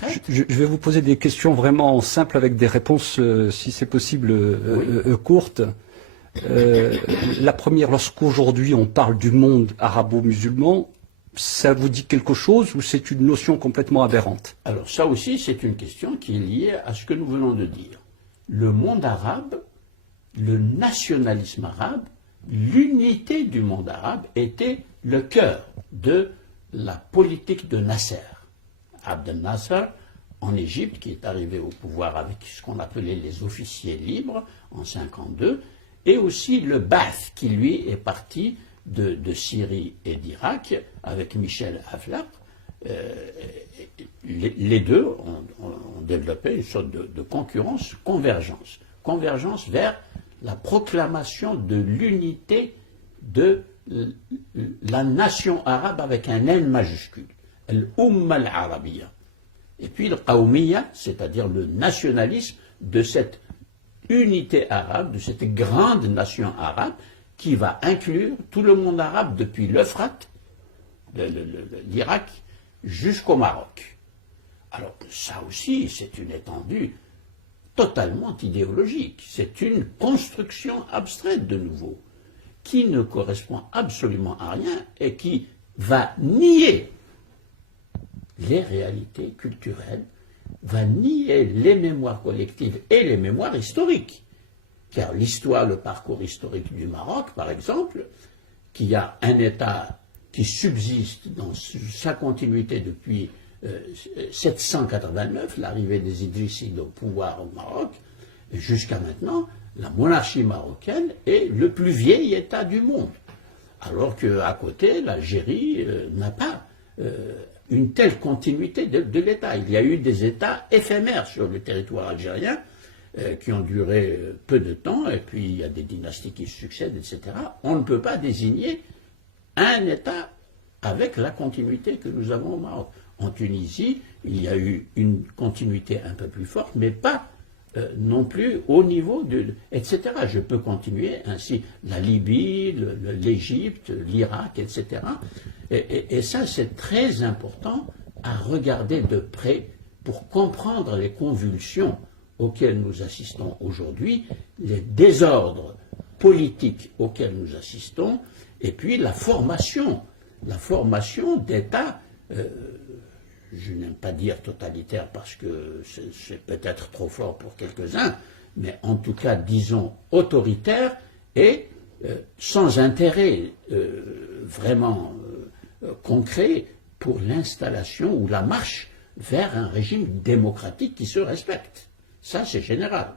concrètes. Je vais vous poser des questions vraiment simples avec des réponses, si c'est possible, courtes. La première, lorsqu'aujourd'hui on parle du monde arabo-musulman, ça vous dit quelque chose ou c'est une notion complètement aberrante? Alors ça aussi, c'est une question qui est liée à ce que nous venons de dire. Le monde arabe, le nationalisme arabe, l'unité du monde arabe était le cœur de la politique de Nasser. Abdel Nasser, en Égypte, qui est arrivé au pouvoir avec ce qu'on appelait les officiers libres en 1952, et aussi le Ba'ath, qui lui est parti de Syrie et d'Irak avec Michel Aflaq. Les deux ont développé une sorte de concurrence, convergence vers la proclamation de l'unité de la nation arabe avec un N majuscule, l'Umma al-Arabiyya. Et puis le Qawmiyya, c'est-à-dire le nationalisme de cette unité arabe, de cette grande nation arabe, qui va inclure tout le monde arabe depuis l'Euphrate, l'Irak, jusqu'au Maroc. Alors ça aussi, c'est une étendue totalement idéologique. C'est une construction abstraite de nouveau, qui ne correspond absolument à rien et qui va nier les réalités culturelles, va nier les mémoires collectives et les mémoires historiques. Car l'histoire, le parcours historique du Maroc, par exemple, qui a un État qui subsiste dans sa continuité depuis 789, l'arrivée des Idrissides au pouvoir au Maroc, jusqu'à maintenant, la monarchie marocaine est le plus vieil État du monde. Alors qu'à côté, l'Algérie n'a pas une telle continuité de l'État. Il y a eu des États éphémères sur le territoire algérien qui ont duré peu de temps, et puis il y a des dynasties qui se succèdent, etc. On ne peut pas désigner un État avec la continuité que nous avons au Maroc. En Tunisie, il y a eu une continuité un peu plus forte, mais pas non plus au niveau de... etc. Je peux continuer ainsi. La Libye, l'Égypte, l'Irak, etc. Et ça, c'est très important à regarder de près pour comprendre les convulsions auxquelles nous assistons aujourd'hui, les désordres politiques auxquels nous assistons, et puis la formation d'États, je n'aime pas dire totalitaire parce que c'est peut-être trop fort pour quelques-uns, mais en tout cas, disons, autoritaire et sans intérêt vraiment concret pour l'installation ou la marche vers un régime démocratique qui se respecte. Ça, c'est général.